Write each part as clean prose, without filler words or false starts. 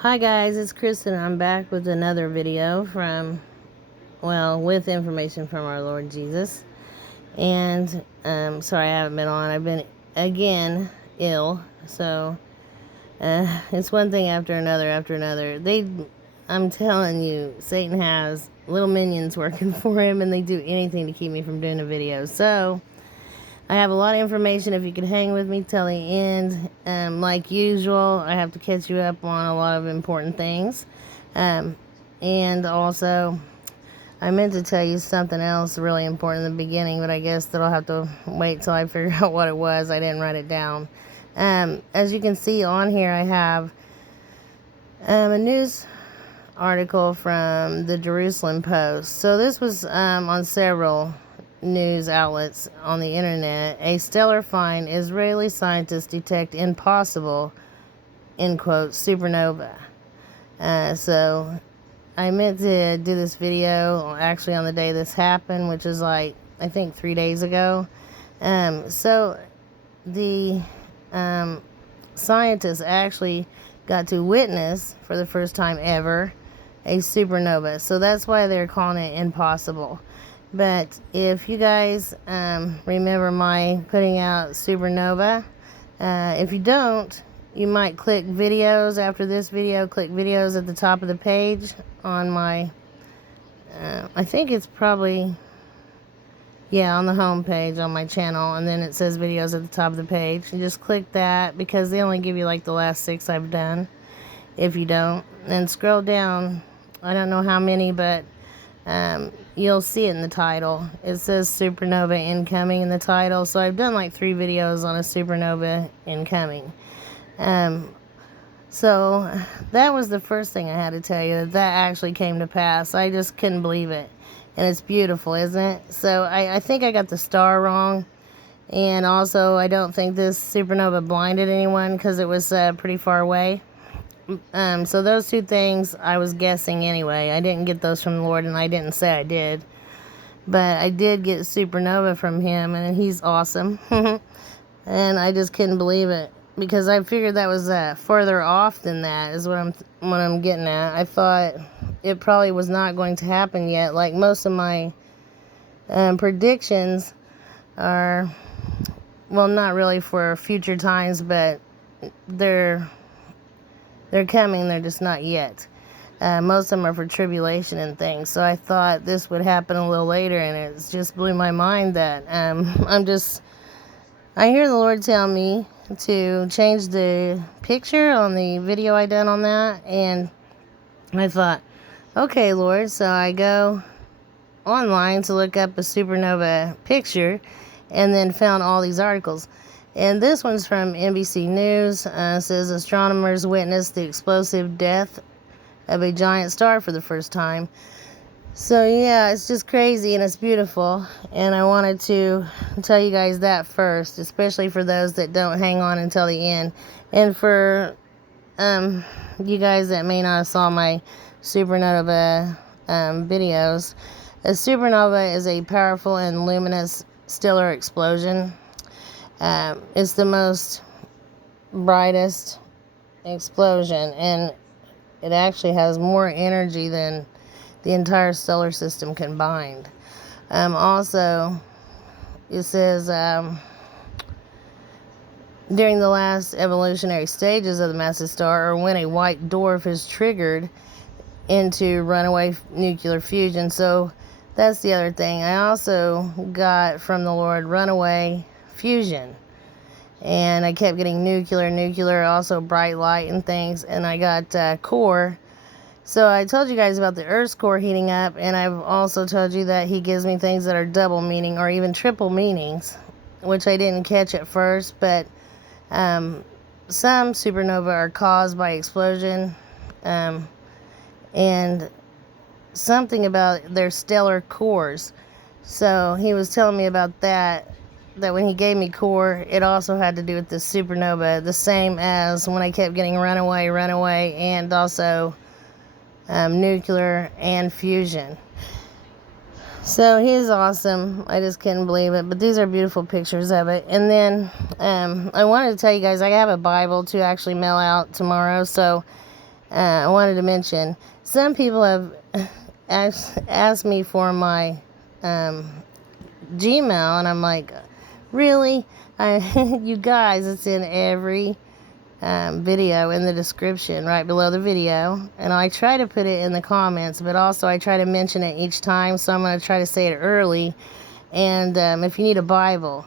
Hi guys, it's Kristen. I'm back with another video with information from our Lord Jesus. And sorry I haven't been on. I've been again ill, so it's one thing after another after another. I'm telling you, Satan has little minions working for him, and they do anything to keep me from doing a video. So I have a lot of information. If you could hang with me till the end, like usual, I have to catch you up on a lot of important things. And also, I meant to tell you something else really important in the beginning, but I guess that I'll have to wait till I figure out what it was. I didn't write it down. As you can see on here, I have a news article from the Jerusalem Post. So this was on several news outlets on the internet. A stellar find: Israeli scientists detect impossible, in quotes, supernova. So I meant to do this video actually on the day this happened, which is like I think 3 days ago. So the scientists actually got to witness for the first time ever a supernova. So that's why they're calling it impossible. But if you guys remember my putting out supernova, if you don't, you might click videos after this video. Click videos at the top of the page on my, I think it's probably, yeah, on the home page on my channel. And then it says videos at the top of the page. And just click that because they only give you like the last 6 I've done. If you don't, then scroll down. I don't know how many, but you'll see it in the title. It says supernova incoming in the title. So I've done like 3 videos on a supernova incoming. So that was the first thing I had to tell you, that actually came to pass. I just couldn't believe it. And it's beautiful, isn't it? So I think I got the star wrong. And also I don't think this supernova blinded anyone because it was pretty far away. So those 2 things I was guessing anyway. I didn't get those from the Lord, and I didn't say I did. But I did get supernova from him, and he's awesome. And I just couldn't believe it because I figured that was further off than that is what I'm getting at. I thought it probably was not going to happen yet. Like most of my predictions are, well, not really for future times, but they're coming, they're just not yet. Most of them are for tribulation and things. So I thought this would happen a little later, and it just blew my mind that I hear the Lord tell me to change the picture on the video I done on that, and I thought, okay, Lord. So I go online to look up a supernova picture, and then found all these articles. And this one's from NBC News. Says astronomers witnessed the explosive death of a giant star for the first time. So yeah, it's just crazy and it's beautiful. And I wanted to tell you guys that first, especially for those that don't hang on until the end. And for you guys that may not have saw my supernova videos, a supernova is a powerful and luminous stellar explosion. It's the most brightest explosion, and it actually has more energy than the entire solar system combined. Also, it says during the last evolutionary stages of the massive star, or when a white dwarf is triggered into runaway nuclear fusion. So that's the other thing I also got from the Lord, runaway fusion. And I kept getting nuclear, also bright light and things. And I got core. So I told you guys about the Earth's core heating up, and I've also told you that he gives me things that are double meaning or even triple meanings, which I didn't catch at first. But some supernova are caused by explosion, and something about their stellar cores. So he was telling me about that when he gave me core, it also had to do with the supernova, the same as when I kept getting runaway, and also nuclear and fusion. So he's awesome. I just couldn't believe it. But these are beautiful pictures of it. And then I wanted to tell you guys, I have a Bible to actually mail out tomorrow. So I wanted to mention, some people have asked me for my Gmail, and I'm like, really? You guys, it's in every video in the description right below the video, and I try to put it in the comments, but also I try to mention it each time, so I'm going to try to say it early. And if you need a Bible,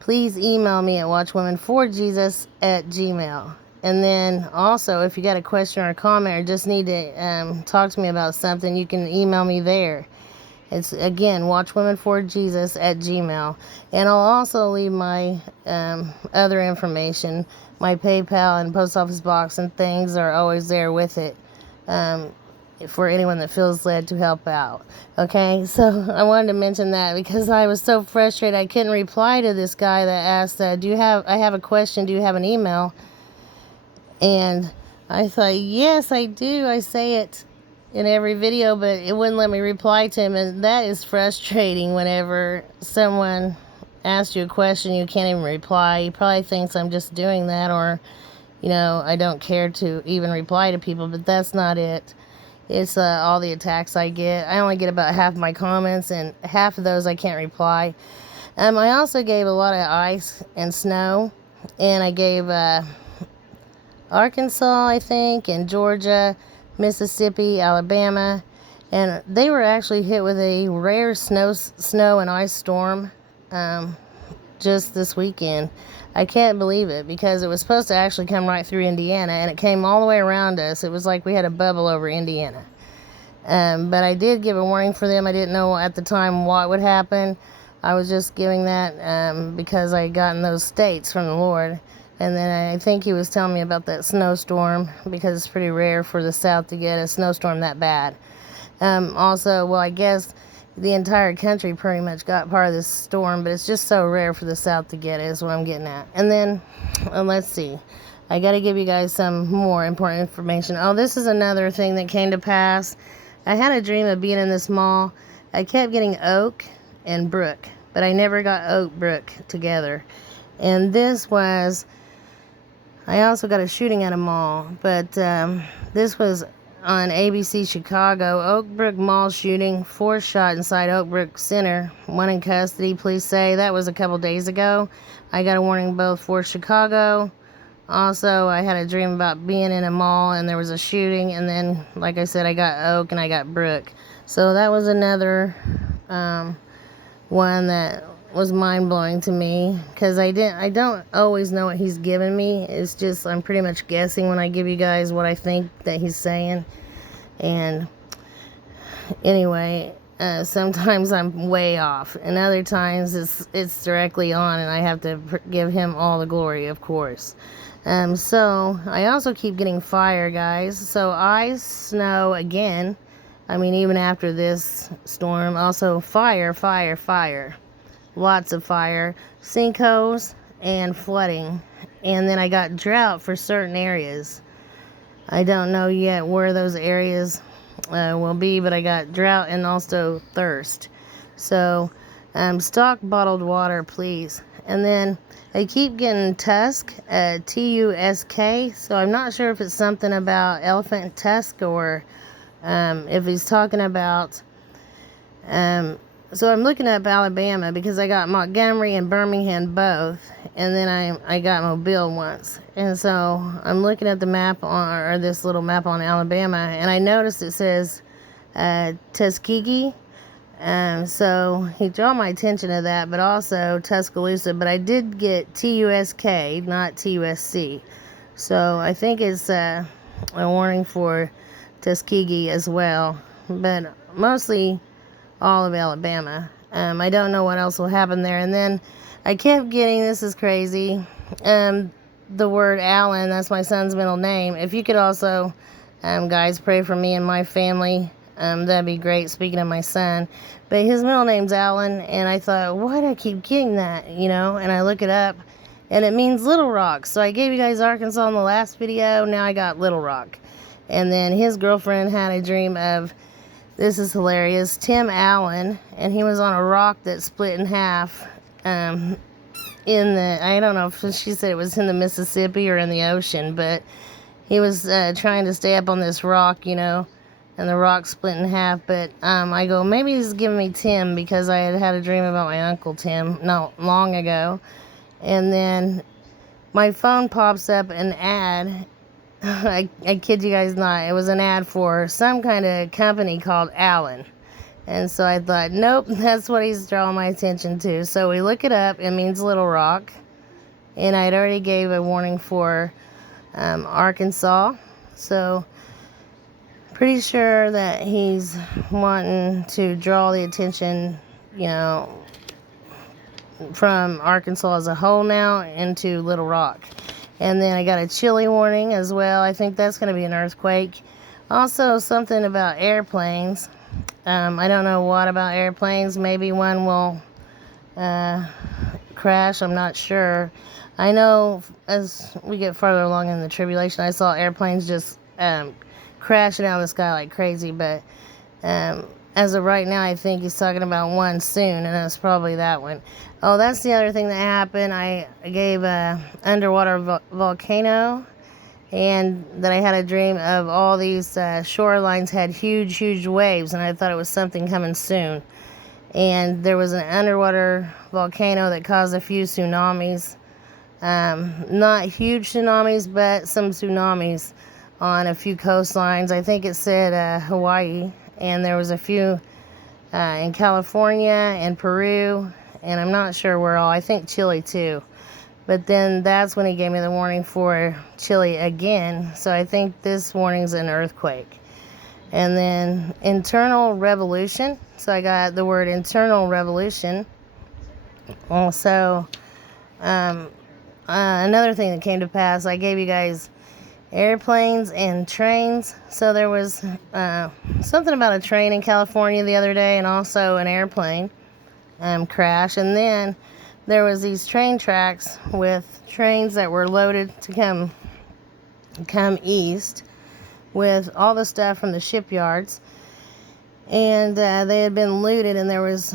please email me at watchwomanforjesus@gmail. And then also, if you got a question or a comment or just need to talk to me about something, you can email me there. It's, again, watchwomanforjesus@gmail. And I'll also leave my other information. My PayPal and post office box and things are always there with it, for anyone that feels led to help out. Okay, so I wanted to mention that because I was so frustrated I couldn't reply to this guy that asked, I have a question, do you have an email? And I thought, yes, I do. I say it in every video, but it wouldn't let me reply to him, and that is frustrating whenever someone asks you a question, you can't even reply. He probably thinks I'm just doing that, or, I don't care to even reply to people, but that's not it. It's all the attacks I get. I only get about half of my comments, and half of those I can't reply. I also gave a lot of ice and snow, and I gave Arkansas, I think, and Georgia, Mississippi, Alabama, and they were actually hit with a rare snow and ice storm just this weekend. I can't believe it, because it was supposed to actually come right through Indiana, and it came all the way around us. It was like we had a bubble over Indiana. But I did give a warning for them. I didn't know at the time what would happen. I was just giving that because I had gotten those states from the Lord. And then I think he was telling me about that snowstorm, because it's pretty rare for the South to get a snowstorm that bad. Also, well, I guess the entire country pretty much got part of this storm, but it's just so rare for the South to get it, is what I'm getting at. And then, let's see. I got to give you guys some more important information. Oh, this is another thing that came to pass. I had a dream of being in this mall. I kept getting Oak and Brook, but I never got Oak Brook together. And this was... I also got a shooting at a mall, but this was on ABC Chicago. Oak Brook Mall shooting, 4 shot inside Oak Brook Center, 1 in custody, police say. That was a couple days ago. I got a warning both for Chicago. Also, I had a dream about being in a mall and there was a shooting, and then, like I said, I got Oak and I got Brook. So that was another one that was mind-blowing to me, because I don't always know what he's giving me. It's just I'm pretty much guessing when I give you guys what I think that he's saying. And anyway, sometimes I'm way off, and other times it's directly on, and I have to give him all the glory, of course. So I also keep getting fire, guys. So ice, snow again. I mean, even after this storm, also fire. Lots of fire, sinkholes, and flooding. And then I got drought for certain areas. I don't know yet where those areas will be, but I got drought and also thirst. So stock bottled water, please. And then I keep getting tusk, Tusk, so I'm not sure if it's something about elephant tusk, or if he's talking about so I'm looking up Alabama, because I got Montgomery and Birmingham both, and then I got Mobile once. And so I'm looking at the map or this little map on Alabama, and I noticed it says Tuskegee. So he drew my attention to that, but also Tuscaloosa. But I did get Tusk, not Tusc. So I think it's a warning for Tuskegee as well, but mostly all of Alabama. I don't know what else will happen there. And then I kept getting, this is crazy, the word Alan. That's my son's middle name. If you could also, guys, pray for me and my family, that'd be great, speaking of my son. But his middle name's Alan, and I thought, why do I keep getting that, and I look it up, and it means Little Rock. So I gave you guys Arkansas in the last video. Now I got Little Rock. And then his girlfriend had a dream of, this is hilarious, Tim Allen, and he was on a rock that split in half in the, I don't know if she said it was in the Mississippi or in the ocean, but he was trying to stay up on this rock, you know, and the rock split in half. But I go, maybe he's giving me Tim, because I had had a dream about my Uncle Tim not long ago. And then my phone pops up an ad. I kid you guys not. It was an ad for some kind of company called Allen. And so I thought, nope, that's what he's drawing my attention to. So we look it up. It means Little Rock. And I'd already gave a warning for Arkansas. So pretty sure that he's wanting to draw the attention, you know, from Arkansas as a whole now into Little Rock. And then I got a chilly warning as well. I think that's going to be an earthquake. Also something about airplanes. I don't know what about airplanes. Maybe one will crash. I'm not sure. I know as we get farther along in the tribulation, I saw airplanes just crashing out of the sky like crazy. But as of right now, I think he's talking about one soon, and that's probably that one. Oh, that's the other thing that happened. I gave a underwater volcano, and that I had a dream of all these shorelines had huge, huge waves, and I thought it was something coming soon. And there was an underwater volcano that caused a few tsunamis. Not huge tsunamis, but some tsunamis on a few coastlines. I think it said Hawaii, and there was a few in California and Peru, and I'm not sure where all. I think Chile too. But then that's when he gave me the warning for Chile again. So I think this warning's an earthquake. And then internal revolution. So I got the word internal revolution. Also, another thing that came to pass, I gave you guys airplanes and trains. So there was something about a train in California the other day, and also an airplane crash. And then there was these train tracks with trains that were loaded to come east with all the stuff from the shipyards, and they had been looted, and there was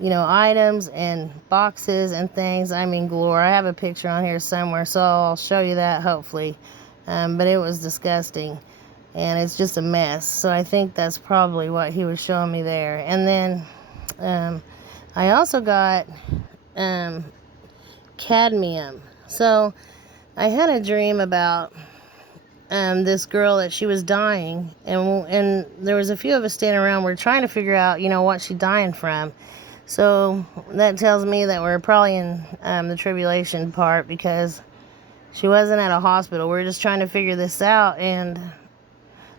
you know, items and boxes and things. I mean, galore. I have a picture on here somewhere, so I'll show you that hopefully. But it was disgusting, and it's just a mess. So I think that's probably what he was showing me there. And then I also got cadmium. So I had a dream about this girl that she was dying, and there was a few of us standing around. We're trying to figure out, you know, what she's dying from. So that tells me that we're probably in the tribulation part, because she wasn't at a hospital. We're just trying to figure this out. And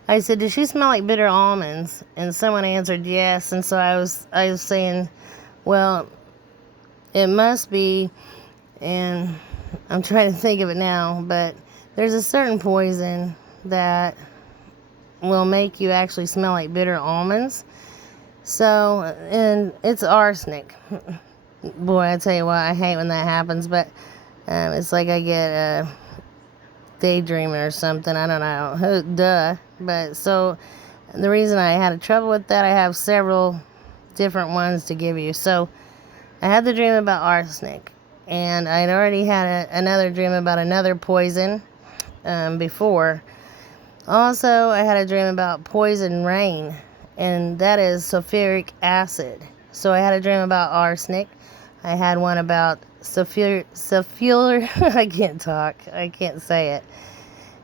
I said, "Does she smell like bitter almonds?" And someone answered yes. And so I was saying, well, it must be. And I'm trying to think of it now, but there's a certain poison that will make you actually smell like bitter almonds. So, and it's arsenic. Boy, I tell you what, I hate when that happens, but it's like I get daydreaming or something. I don't know. Duh. But so the reason I had trouble with that, I have several different ones to give you. So I had the dream about arsenic, and I'd already had another dream about another poison before. Also, I had a dream about poison rain, and that is sulfuric acid. So I had a dream about arsenic. I had one about sulfur. I can't talk. I can't say it.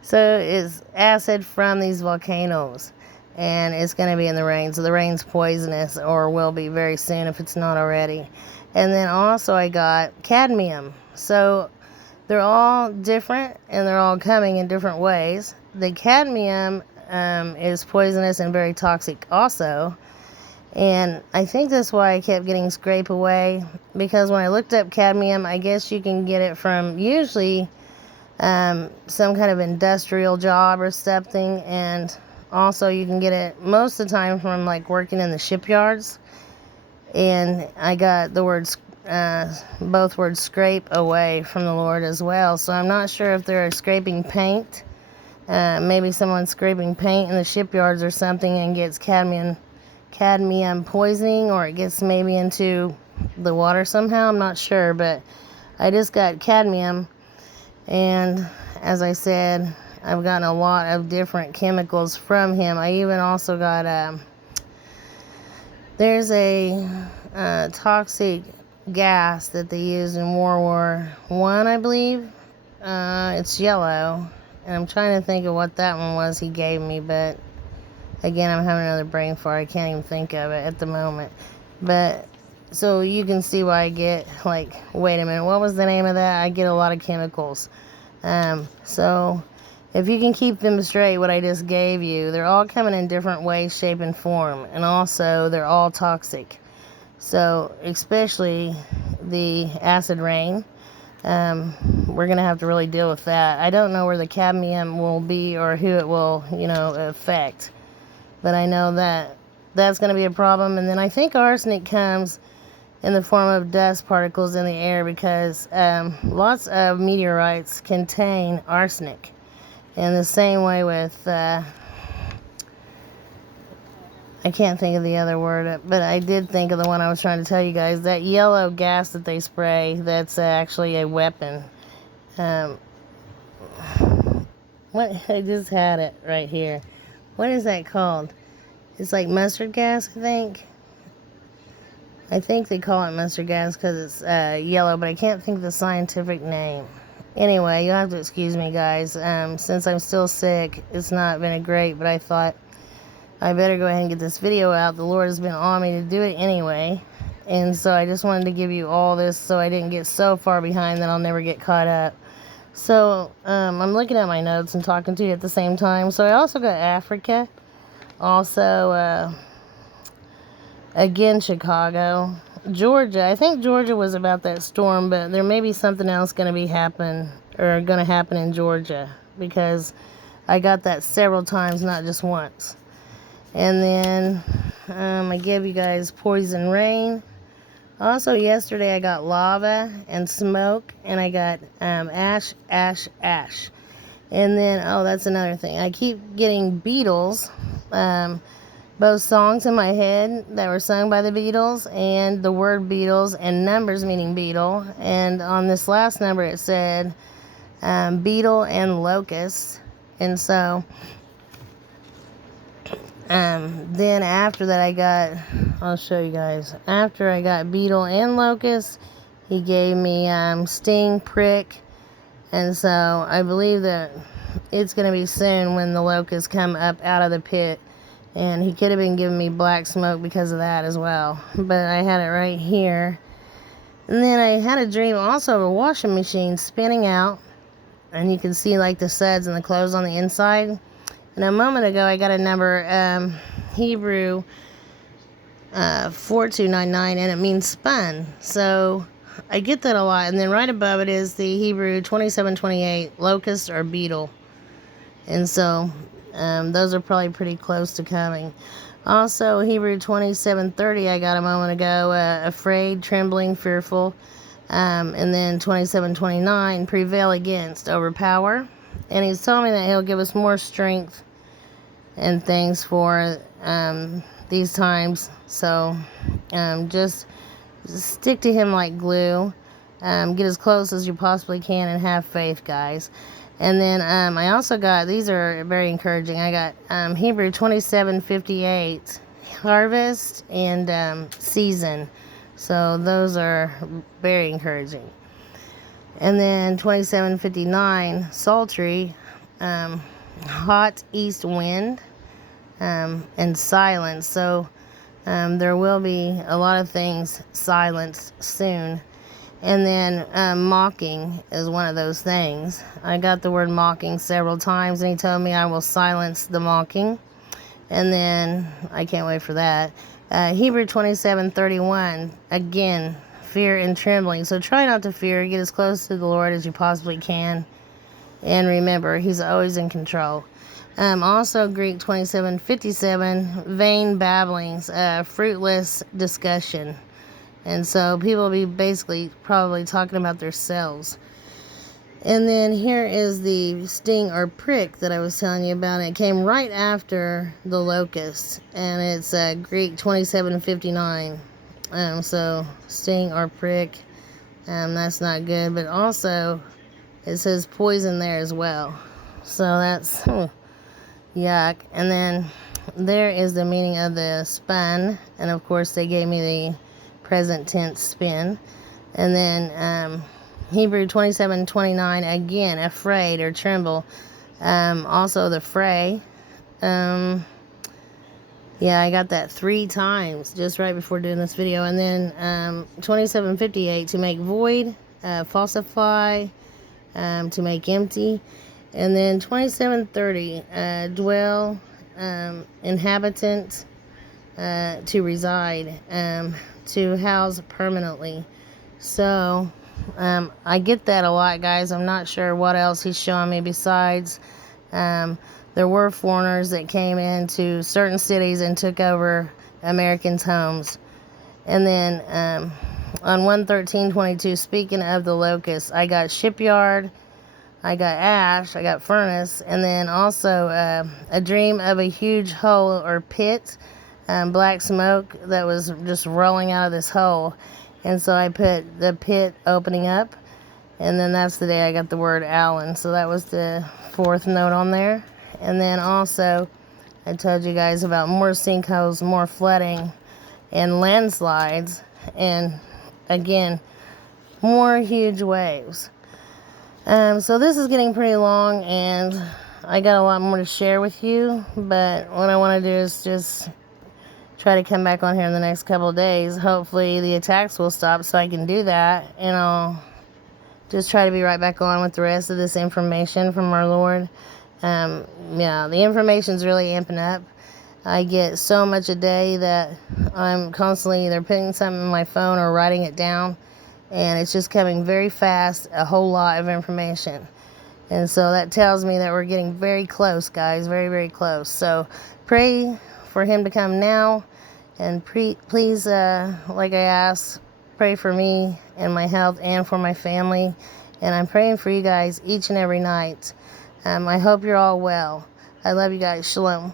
So it's acid from these volcanoes, and it's going to be in the rain. So the rain's poisonous, or will be very soon if it's not already. And then also I got cadmium. So they're all different, and they're all coming in different ways. The cadmium is poisonous and very toxic also. And I think that's why I kept getting scrape away, because when I looked up cadmium, I guess you can get it from usually some kind of industrial job or something. And also you can get it most of the time from like working in the shipyards. And I got the words, both words scrape away from the Lord as well. So I'm not sure if they're scraping paint. Maybe someone's scraping paint in the shipyards or something and gets cadmium poisoning, or it gets maybe into the water somehow. I'm not sure, but I just got cadmium. And as I said, I've gotten a lot of different chemicals from him. I even also got, there's a toxic gas that they used in World War I believe. It's yellow. And I'm trying to think of what that one was he gave me, but again, I'm having another brain fart. I can't even think of it at the moment. But, so you can see why I get, like, wait a minute, what was the name of that? I get a lot of chemicals. So, if you can keep them straight, what I just gave you, they're all coming in different ways, shape, and form. And also, they're all toxic. So, especially the acid rain. We're going to have to really deal with that. I don't know where the cadmium will be or who it will, affect. But I know that that's going to be a problem. And then I think arsenic comes in the form of dust particles in the air because lots of meteorites contain arsenic. And the same way with, I can't think of the other word, but I did think of the one I was trying to tell you guys. That yellow gas that they spray, that's actually a weapon. What? I just had it right here. What is that called? It's like mustard gas, I think. I think they call it mustard gas because it's yellow, but I can't think of the scientific name. Anyway, you'll have to excuse me, guys. Since I'm still sick, it's not been great, but I thought I better go ahead and get this video out. The Lord has been on me to do it anyway. And so I just wanted to give you all this so I didn't get so far behind that I'll never get caught up. So, I'm looking at my notes and talking to you at the same time. So I also got Africa. Also, again, Chicago. Georgia. I think Georgia was about that storm, but there may be something else going to happen in Georgia. Because I got that several times, not just once. And then I gave you guys poison rain. Also, yesterday I got lava and smoke, and I got ash. And then, oh, that's another thing. I keep getting Beatles, both songs in my head that were sung by the Beatles, and the word Beatles, and numbers meaning beetle. And on this last number it said beetle and locust. And so then after that I'll show you guys. After I got beetle and locust, he gave me sting, prick, and so I believe that it's going to be soon when the locusts come up out of the pit, and he could have been giving me black smoke because of that as well, but I had it right here. And then I had a dream also of a washing machine spinning out, and you can see like the suds and the clothes on the inside. And a moment ago, I got a number, Hebrew 4299, and it means spun. So I get that a lot. And then right above it is the Hebrew 2728, locust or beetle. And so those are probably pretty close to coming. Also, Hebrew 2730, I got a moment ago, afraid, trembling, fearful. And then 2729, prevail against, overpower. And he's telling me that he'll give us more strength and things for these times. So just stick to him like glue. Get as close as you possibly can and have faith, guys. And then I also got, these are very encouraging. I got Hebrew 2758, harvest and season. So those are very encouraging. And then 2759, sultry, hot east wind, and silence. So there will be a lot of things silenced soon. And then mocking is one of those things. I got the word mocking several times, and he told me I will silence the mocking. And then I can't wait for that. Hebrew 27:31, again, fear and trembling. So try not to fear. Get as close to the Lord as you possibly can. And remember, he's always in control. Also, Greek 27:57, vain babblings, fruitless discussion. And so people will be basically probably talking about themselves. And then here is the sting or prick that I was telling you about. It came right after the locust. And it's Greek 27:59. So sting or prick, that's not good. But also, it says poison there as well. So that's yuck. And then there is the meaning of the spun. And of course, they gave me the present tense spin. And then Hebrew 27:29, again, afraid or tremble. Also the fray. Yeah, I got that 3 times just right before doing this video. And then 27:58, to make void, falsify, to make empty. And then 27:30, dwell, inhabitant, to reside, to house permanently. So I get that a lot, guys. I'm not sure what else he's showing me besides there were foreigners that came into certain cities and took over Americans' homes. And then on 113:22, speaking of the locusts, I got shipyard, I got ash, I got furnace, and then also a dream of a huge hole or pit, black smoke that was just rolling out of this hole. And so I put the pit opening up, and then that's the day I got the word Allen. So that was the 4th note on there. And then also I told you guys about more sinkholes, more flooding, and landslides, and again, more huge waves. So this is getting pretty long, and I got a lot more to share with you, but what I want to do is just try to come back on here in the next couple of days. Hopefully the attacks will stop so I can do that, and I'll just try to be right back on with the rest of this information from our Lord. Yeah, the information's really amping up. I get so much a day that I'm constantly either putting something in my phone or writing it down, and it's just coming very fast, a whole lot of information. And so that tells me that we're getting very close, guys, very, very close. So pray for him to come now, and please, like I asked, pray for me and my health and for my family. And I'm praying for you guys each and every night. I hope you're all well. I love you guys. Shalom.